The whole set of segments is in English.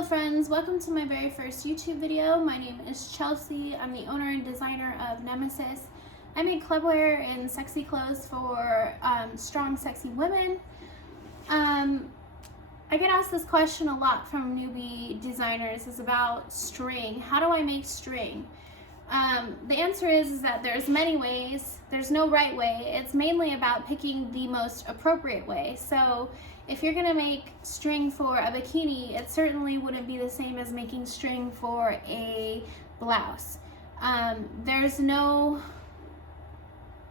Hello friends, welcome to my very first YouTube video. My name is Chelsea. I'm the owner and designer of Nemesis. I make clubwear and sexy clothes for strong, sexy women. I get asked this question a lot from newbie designers, is about string. How do I make string? The answer is that there's many ways. There's no right way. It's mainly about picking the most appropriate way. So if you're gonna make string for a bikini, it certainly wouldn't be the same as making string for a blouse. There's no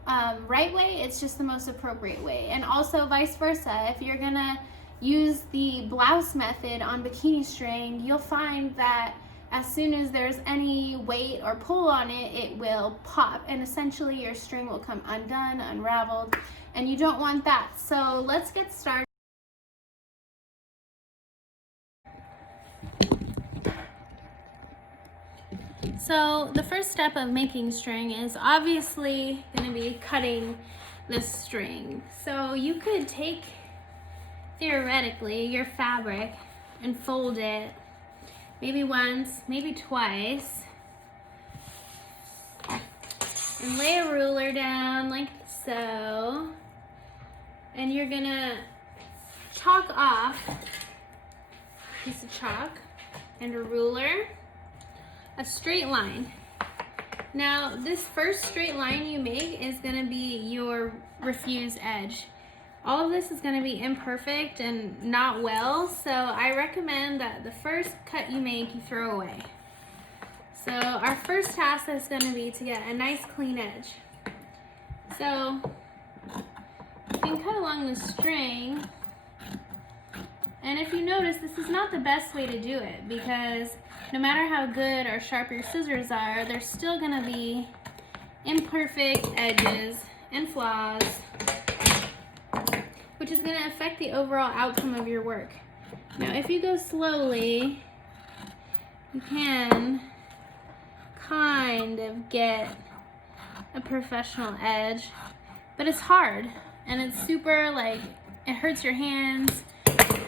right way, it's just the most appropriate way. And also vice versa, if you're gonna use the blouse method on bikini string, you'll find that as soon as there's any weight or pull on it, it will pop, and essentially your string will come undone, unraveled, and you don't want that. So let's get started. So the first step of making string is obviously going to be cutting the string. So you could take, theoretically, your fabric and fold it maybe once, maybe twice, and lay a ruler down like so, and you're gonna chalk off a piece of chalk and a ruler, a straight line. Now this first straight line you make is gonna be your refuse edge. All of this is going to be imperfect and not well, so I recommend that the first cut you make, you throw away. So our first task is going to be to get a nice clean edge. So you can cut along the string, and if you notice, this is not the best way to do it, because no matter how good or sharp your scissors are, there's still going to be imperfect edges and flaws, which is going to affect the overall outcome of your work. Now, if you go slowly, you can kind of get a professional edge, but it's hard, and it's super, like, it hurts your hands.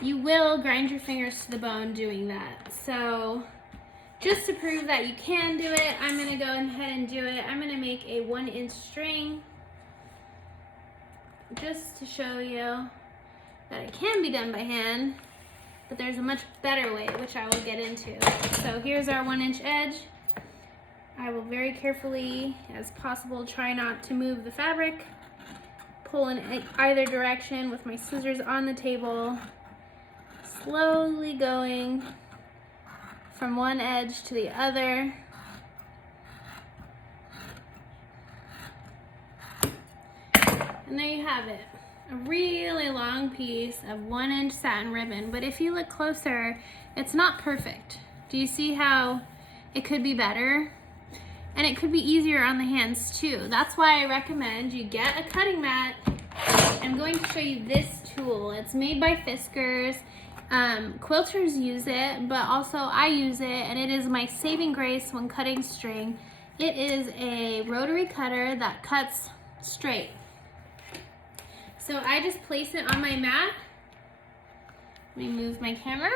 You will grind your fingers to the bone doing that. So just to prove that you can do it, I'm going to go ahead and do it. I'm going to make a 1-inch string, just to show you that it can be done by hand, but there's a much better way, which I will get into. So here's our 1-inch edge. I will very carefully, as possible, try not to move the fabric, pull in either direction with my scissors on the table, slowly going from one edge to the other. And there you have it, a really long piece of 1-inch satin ribbon. But if you look closer, it's not perfect. Do you see how it could be better? And it could be easier on the hands too. That's why I recommend you get a cutting mat. I'm going to show you this tool. It's made by Fiskars. Quilters use it, but also I use it, and it is my saving grace when cutting string. It is a rotary cutter that cuts straight. So I just place it on my mat. Let me move my camera.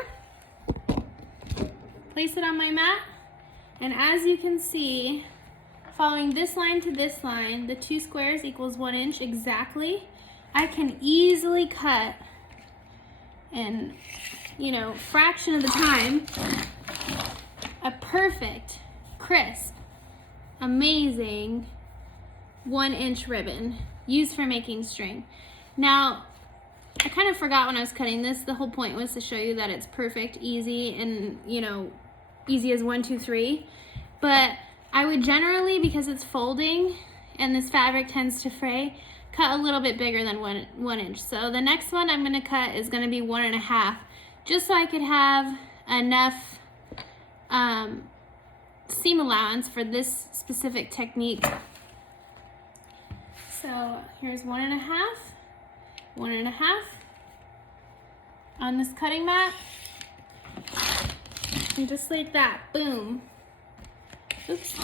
Place it on my mat, and as you can see, following this line to this line, the 2 squares equals 1 inch exactly. I can easily cut in, fraction of the time, a perfect, crisp, amazing 1-inch ribbon used for making string. Now, I kind of forgot when I was cutting this, the whole point was to show you that it's perfect, easy, and, easy as 1, 2, 3. But I would generally, because it's folding and this fabric tends to fray, cut a little bit bigger than 1 inch. So the next one I'm going to cut is going to be 1.5, just so I could have enough seam allowance for this specific technique. So here's 1.5, 1.5 on this cutting mat, and just like that, boom. Oops.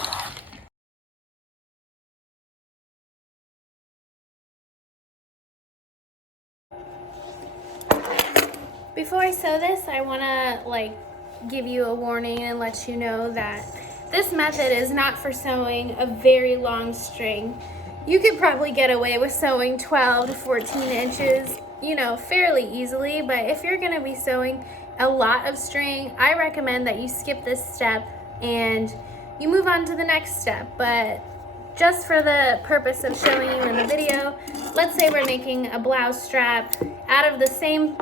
Before I sew this, I want to give you a warning and let you know that this method is not for sewing a very long string. You could probably get away with sewing 12 to 14 inches, you know, fairly easily, but if you're gonna be sewing a lot of string, I recommend that you skip this step and you move on to the next step. But just for the purpose of showing you in the video, let's say we're making a blouse strap out of the same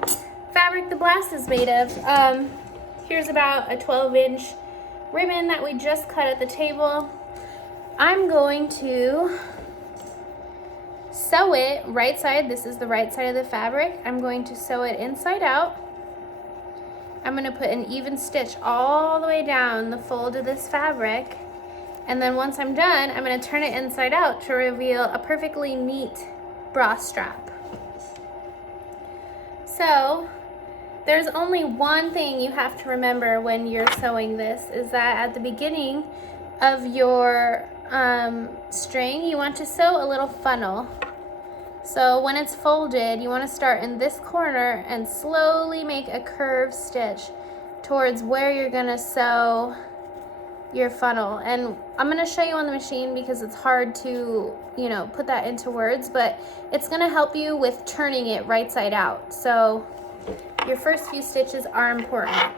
fabric the blouse is made of. Here's about a 12-inch ribbon that we just cut at the table. I'm going to sew it right side. This is the right side of the fabric. I'm going to sew it inside out. I'm going to put an even stitch all the way down the fold of this fabric. And then once I'm done, I'm going to turn it inside out to reveal a perfectly neat bra strap. So there's only one thing you have to remember when you're sewing this, is that at the beginning of your string, you want to sew a little funnel. So when it's folded, you want to start in this corner and slowly make a curved stitch towards where you're going to sew your funnel. And I'm going to show you on the machine because it's hard to, you know, put that into words, but it's going to help you with turning it right side out. So your first few stitches are important.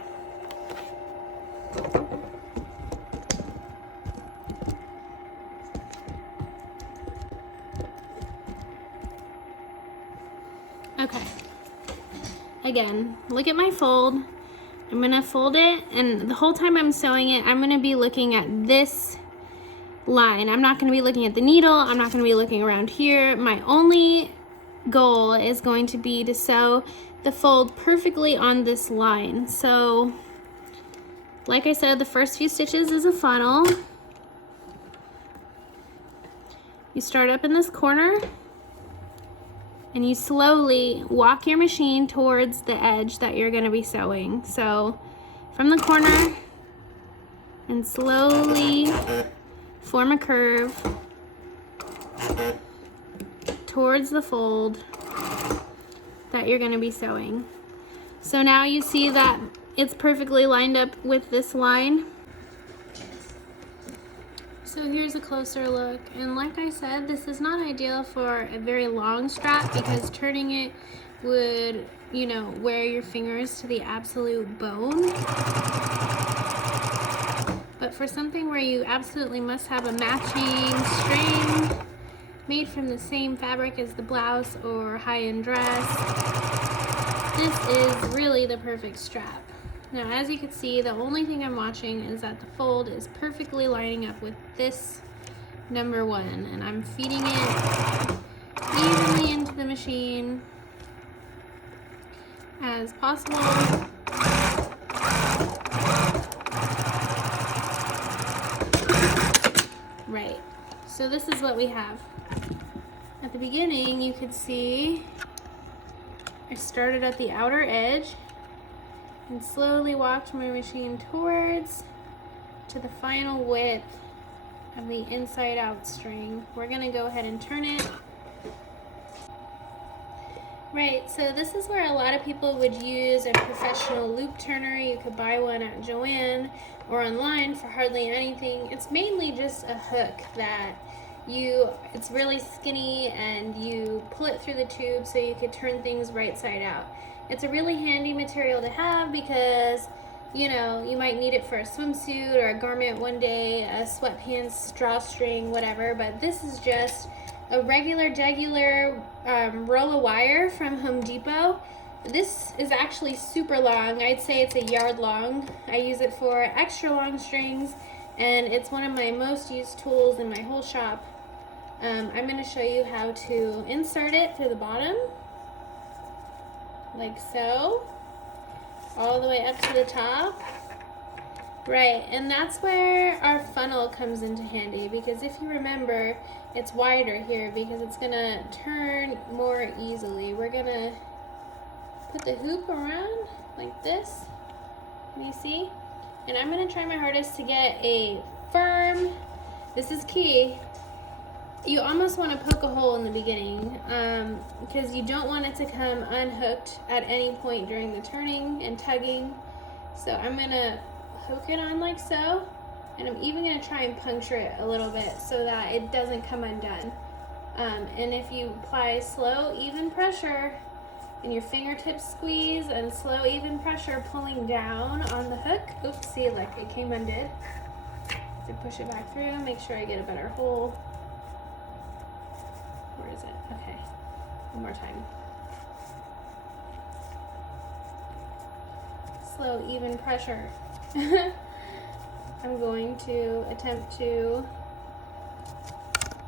Okay, again, look at my fold. I'm gonna fold it, and the whole time I'm sewing it, I'm gonna be looking at this line. I'm not gonna be looking at the needle. I'm not gonna be looking around here. My only goal is going to be to sew the fold perfectly on this line. So, like I said, the first few stitches is a funnel. You start up in this corner, and you slowly walk your machine towards the edge that you're going to be sewing. So from the corner, and slowly form a curve towards the fold that you're going to be sewing. So now you see that it's perfectly lined up with this line. So here's a closer look, and like I said, this is not ideal for a very long strap because turning it would, you know, wear your fingers to the absolute bone. But for something where you absolutely must have a matching string made from the same fabric as the blouse or high-end dress, this is really the perfect strap. Now, as you can see, the only thing I'm watching is that the fold is perfectly lining up with this number one, and I'm feeding it evenly into the machine as possible. Right, so this is what we have. At the beginning, you could see I started at the outer edge and slowly walked my machine towards to the final width of the inside out string. We're gonna go ahead and turn it. Right, so this is where a lot of people would use a professional loop turner. You could buy one at Joann or online for hardly anything. It's mainly just a hook that it's really skinny and you pull it through the tube so you could turn things right side out. It's a really handy material to have because, you know, you might need it for a swimsuit or a garment one day, a sweatpants, drawstring, whatever, but this is just a regular roll of wire from Home Depot. This is actually super long. I'd say it's a yard long. I use it for extra long strings, and it's one of my most used tools in my whole shop. I'm going to show you how to insert it through the bottom, like so, all the way up to the top. Right, and that's where our funnel comes into handy, because if you remember, it's wider here because it's gonna turn more easily. We're gonna put the hoop around like this, can you see? And I'm gonna try my hardest to get a firm, this is key, you almost want to poke a hole in the beginning because you don't want it to come unhooked at any point during the turning and tugging. So I'm gonna hook it on like so, and I'm even gonna try and puncture it a little bit so that it doesn't come undone. And if you apply slow, even pressure, and your fingertips squeeze and slow, even pressure pulling down on the hook, oops, see, like it came undid. So push it back through, make sure I get a better hole. Where is it? Okay, one more time. Slow, even pressure. I'm going to attempt to,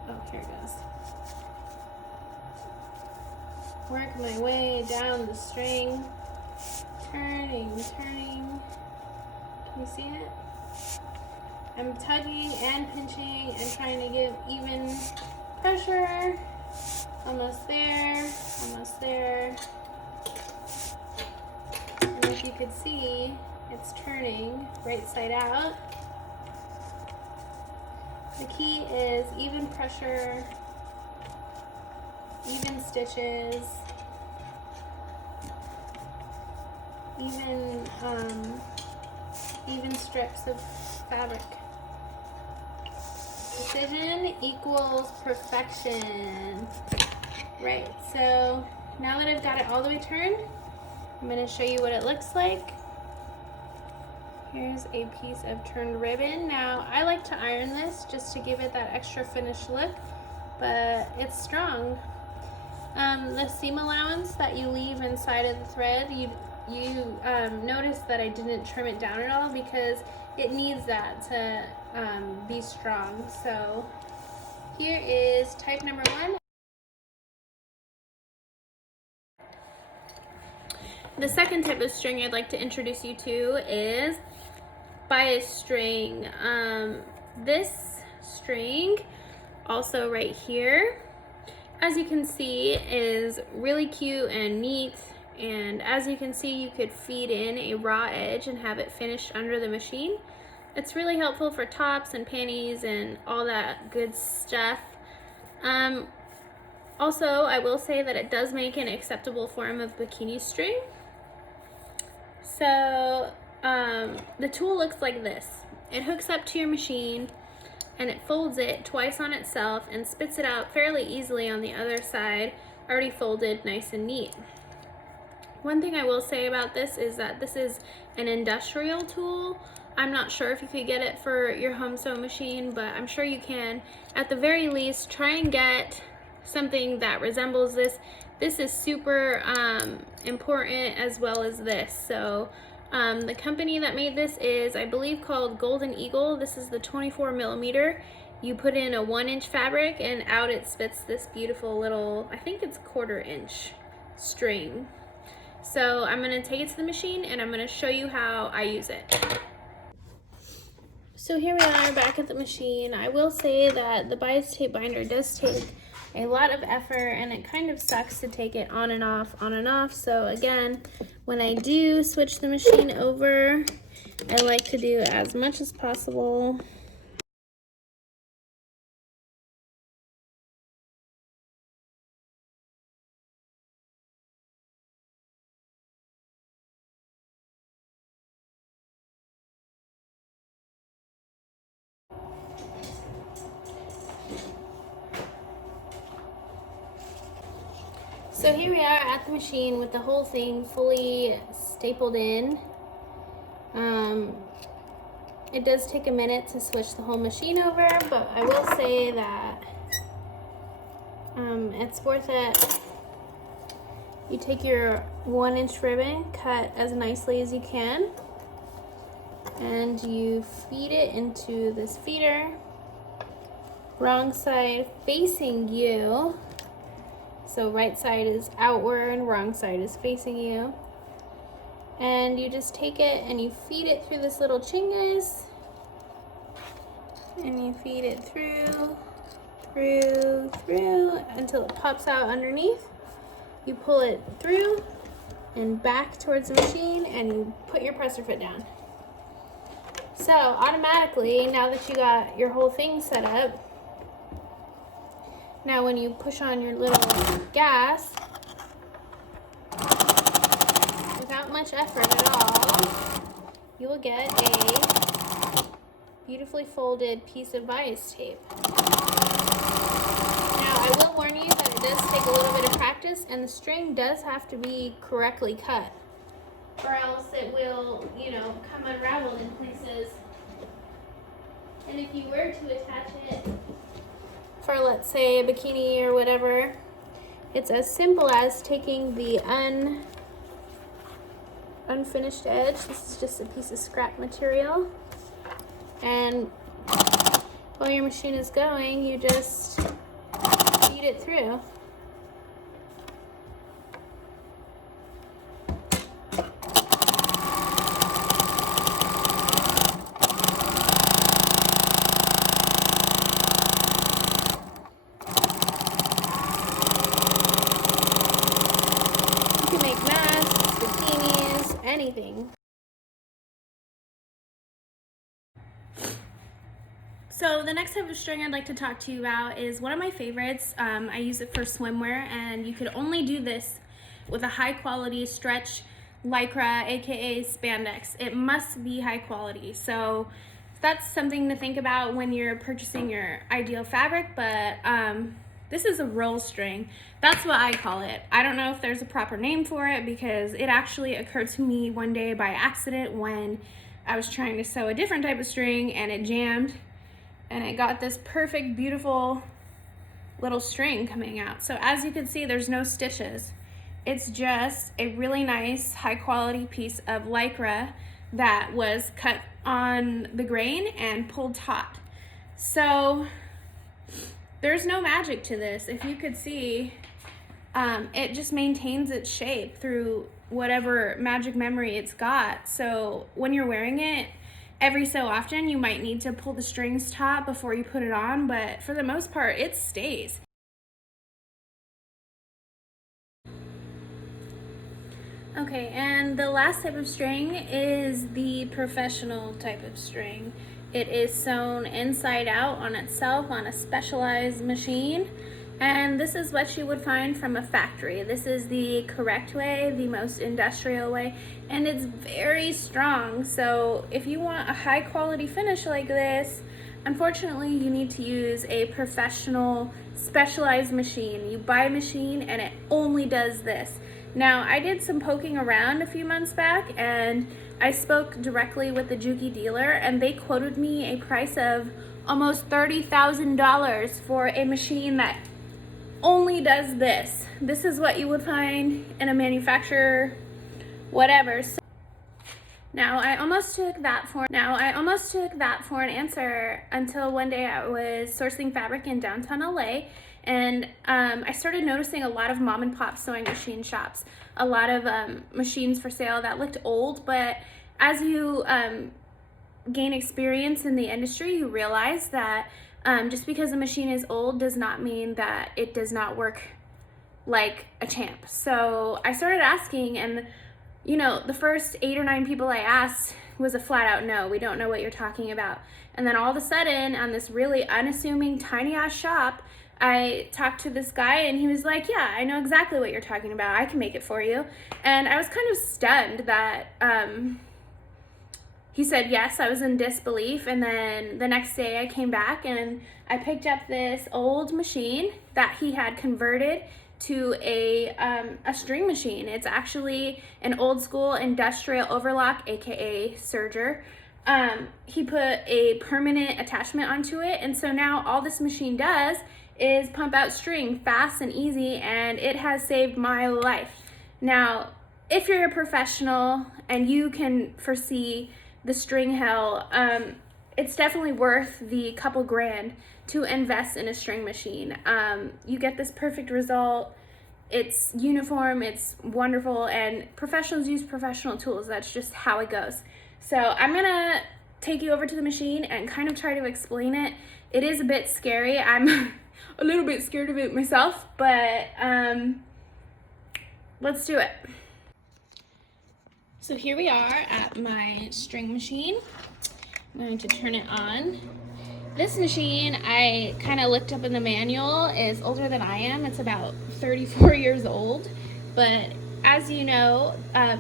oh, here it goes. Work my way down the string, turning. Can you see it? I'm tugging and pinching and trying to give even pressure. Almost there, almost there. And if you could see, it's turning right side out. The key is even pressure, even stitches, even strips of fabric. Precision equals perfection. Right, so now that I've got it all the way turned, I'm going to show you what it looks like. Here's a piece of turned ribbon. Now, I like to iron this just to give it that extra finished look, but it's strong. The seam allowance that you leave inside of the thread, you notice that I didn't trim it down at all because it needs that to be strong. So here is type number 1. The second type of string I'd like to introduce you to is bias string. This string, also right here, as you can see, is really cute and neat. And as you can see, you could feed in a raw edge and have it finished under the machine. It's really helpful for tops and panties and all that good stuff. Also, I will say that it does make an acceptable form of bikini string. So the tool looks like this. It hooks up to your machine and it folds it twice on itself and spits it out fairly easily on the other side, already folded nice and neat. One thing I will say about this is that this is an industrial tool. I'm not sure if you could get it for your home sew machine, but I'm sure you can. At the very least, try and get something that resembles this. This is super important, as well as this. So the company that made this is, I believe, called Golden Eagle. This is the 24 millimeter. You put in a 1-inch fabric and out it spits this beautiful little, I think it's 1/4 inch string. So I'm gonna take it to the machine and I'm gonna show you how I use it. So here we are back at the machine. I will say that the bias tape binder does take a lot of effort and it kind of sucks to take it on and off. So again, when I do switch the machine over, I like to do as much as possible. So here we are at the machine with the whole thing fully stapled in. It does take a minute to switch the whole machine over, but I will say that it's worth it. You take your 1-inch ribbon, cut as nicely as you can, and you feed it into this feeder. Wrong side facing you. So right side is outward, wrong side is facing you. And you just take it and you feed it through this little chingus. And you feed it through until it pops out underneath. You pull it through and back towards the machine and you put your presser foot down. So automatically, now that you got your whole thing set up, now when you push on your little gas, without much effort at all, you will get a beautifully folded piece of bias tape. Now, I will warn you that it does take a little bit of practice, and the string does have to be correctly cut, or else it will, you know, come unraveled in places. And if you were to attach it for, let's say, a bikini or whatever, it's as simple as taking the unfinished edge. This is just a piece of scrap material, and while your machine is going, you just feed it through. You can make masks, bikinis, anything. So the next type of string I'd like to talk to you about is one of my favorites. I use it for swimwear, and you could only do this with a high quality stretch lycra, aka spandex. It must be high quality. So that's something to think about when you're purchasing your ideal fabric, but this is a roll string. That's what I call it. I don't know if there's a proper name for it, because it actually occurred to me one day by accident when I was trying to sew a different type of string, and it jammed. And it got this perfect, beautiful little string coming out. So as you can see, there's no stitches. It's just a really nice, high quality piece of lycra that was cut on the grain and pulled taut. So there's no magic to this. If you could see, it just maintains its shape through whatever magic memory it's got. So when you're wearing it, every so often you might need to pull the strings taut before you put it on, but for the most part it stays. Okay, and the last type of string is the professional type of string. It is sewn inside out on itself on a specialized machine, and this is what you would find from a factory. This is the correct way, the most industrial way, and it's very strong. So if you want a high quality finish like this, unfortunately you need to use a professional specialized machine. You buy a machine and it only does this. Now, I did some poking around a few months back, and I spoke directly with the Juki dealer, and they quoted me a price of almost $30,000 for a machine that only does this. This is what you would find in a manufacturer, whatever. So now I almost took that for an answer until one day I was sourcing fabric in downtown LA, and I started noticing a lot of mom and pop sewing machine shops, a lot of machines for sale that looked old, but as you gain experience in the industry, you realize that just because a machine is old does not mean that it does not work like a champ. So I started asking, and you know, the first 8 or 9 people I asked was a flat out no, we don't know what you're talking about. And then all of a sudden, on this really unassuming tiny ass shop, I talked to this guy, and he was like, yeah, I know exactly what you're talking about. I can make it for you. And I was kind of stunned that he said yes. I was in disbelief. And then the next day I came back and I picked up this old machine that he had converted to a string machine. It's actually an old school industrial overlock, aka serger. He put a permanent attachment onto it, and so now all this machine does is pump out string fast and easy, and it has saved my life. Now, if you're a professional and you can foresee the string hell, it's definitely worth the couple grand to invest in a string machine. You get this perfect result. It's uniform, it's wonderful, and professionals use professional tools. That's just how it goes. So I'm gonna take you over to the machine and kind of try to explain it. It is a bit scary. I'm a little bit scared of it myself, but let's do it. So here we are at my string machine. I'm going to turn it on. This machine, I kind of looked up in the manual, is older than I am. It's about 34 years old, but as you know,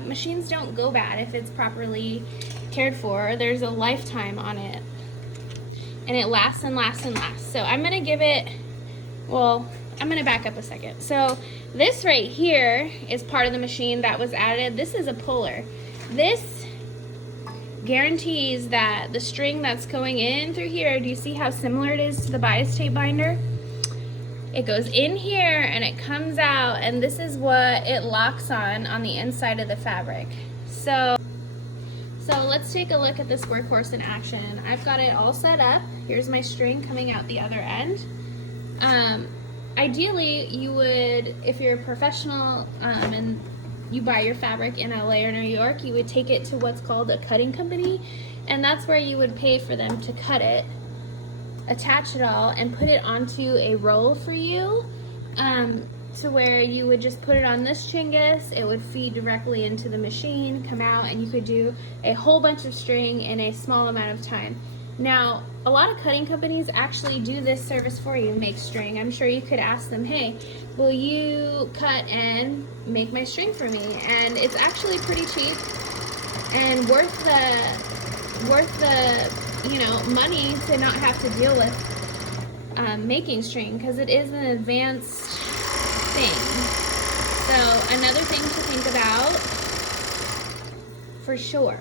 machines don't go bad if it's properly cared for. There's a lifetime on it, and it lasts and lasts and lasts. So I'm gonna give it, well, I'm gonna back up a second. So this right here is part of the machine that was added. This is a puller. This guarantees that the string that's going in through here, do you see how similar it is to the bias tape binder? It goes in here and it comes out, and this is what it locks on the inside of the fabric. So let's take a look at this workhorse in action. I've got it all set up. Here's my string coming out the other end. Ideally, you would, if you're a professional and you buy your fabric in LA or New York, you would take it to what's called a cutting company, and that's where you would pay for them to cut it, attach it all, and put it onto a roll for you, to where you would just put it on this chingus, it would feed directly into the machine, come out, and you could do a whole bunch of string in a small amount of time. Now, a lot of cutting companies actually do this service for you, make string. I'm sure you could ask them, hey, will you cut and make my string for me? And it's actually pretty cheap and worth the you know, money to not have to deal with making string, because it is an advanced thing. So another thing to think about for sure.